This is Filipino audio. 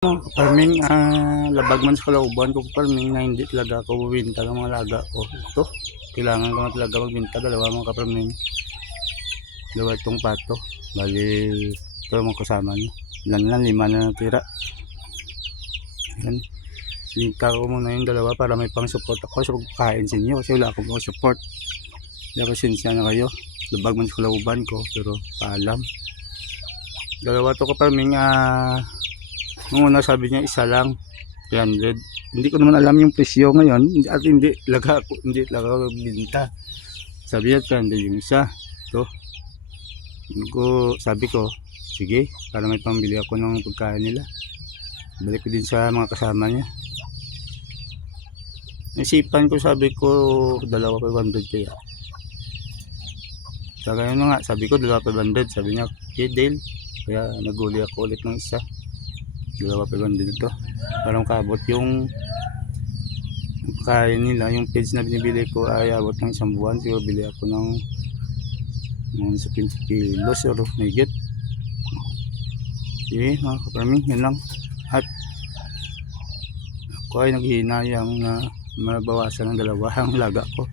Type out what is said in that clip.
Farming, labag man sa kalauban ko farming na hindi talaga ako bubinta ng mga laga ko. Ito, kailangan ko na talaga magbinta. Dalawa mga ka-farming. Dalawa itong pato. Bali, ito mga kasama niya. Ilan lang, 5 na natira. Yan. Binta ko muna yung dalawa para may pang support ako sa pagkain sa inyo. Kasi wala akong pang support. Kaya pasensya na kayo. Labag man sa kalauban ko, pero paalam. Dalawa ito ka-farming, nung una sabi niya isa lang 300. Hindi ko naman alam yung presyo ngayon at hindi talaga ako binta. Sabi niya 300 yung isa. Ito. Sabi ko, sige, para may pambili ako ng pagkain nila. Balik ko din sa mga kasama niya. Naisipan ko, sabi ko, dalawa 500 kaya. Kaya na nga, sabi ko dalawa 500. Sabi niya, okay deal. Kaya naguli ako ulit ng isa. Dalawa 500 ito. Parang kabot yung pagkain nila. Yung page na binibili ko ay abot ng isang buwan. Siguro bili ako ng mga 15 kilos or higit. Okay mga ka-farming, yun lang. At ako ay naghihinayang na mabawasan ng dalawa ang laga ko.